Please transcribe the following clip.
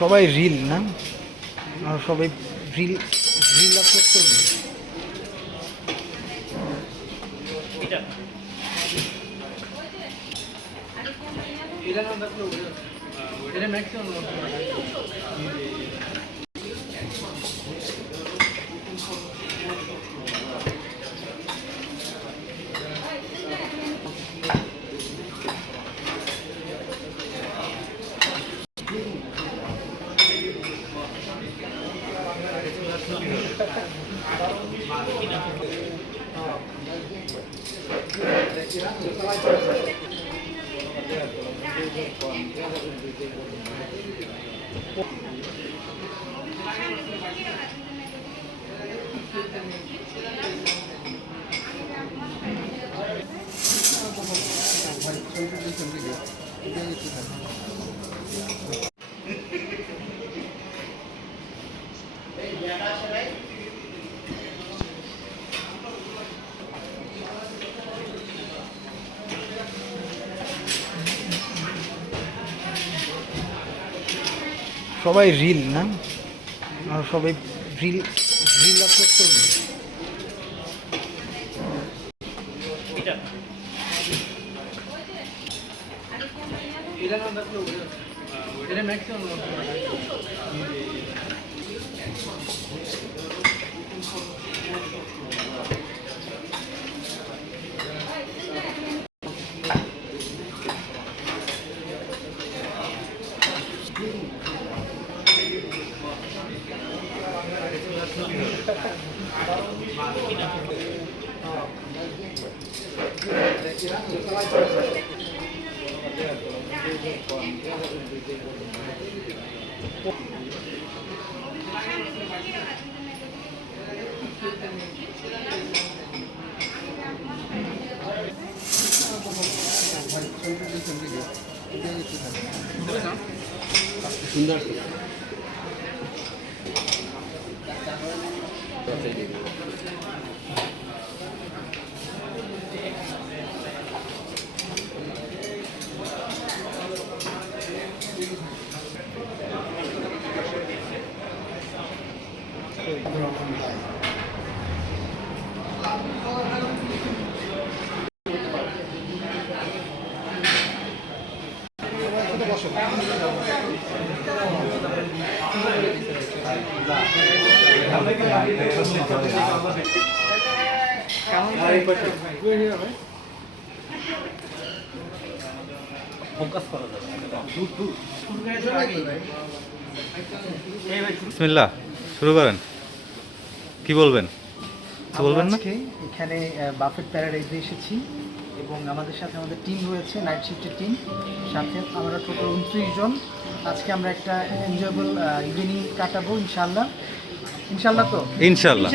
সবাই রিল না, আর সবাই রিল রিল আপলোড করবে। সবাই রিল না, আর সবাই রিল রিল আপলোড করবে। সুন্দর বিসমিল্লাহ, শুরু করেন। কি বলবেন? বলবেন না? এখানে বাফেট প্যারাডাইজে এসেছি এবং আমাদের সাথে আমাদের টিম রয়েছে, নাইট শিফটের টিম। সাথে আমরা টোটাল 29 জন। আজকে আমরা একটা এনজয়েবল ইভিনিং কাটাবো ইনশাল্লাহ। ইনশাল্লাহ তো ইনশাল্লাহ।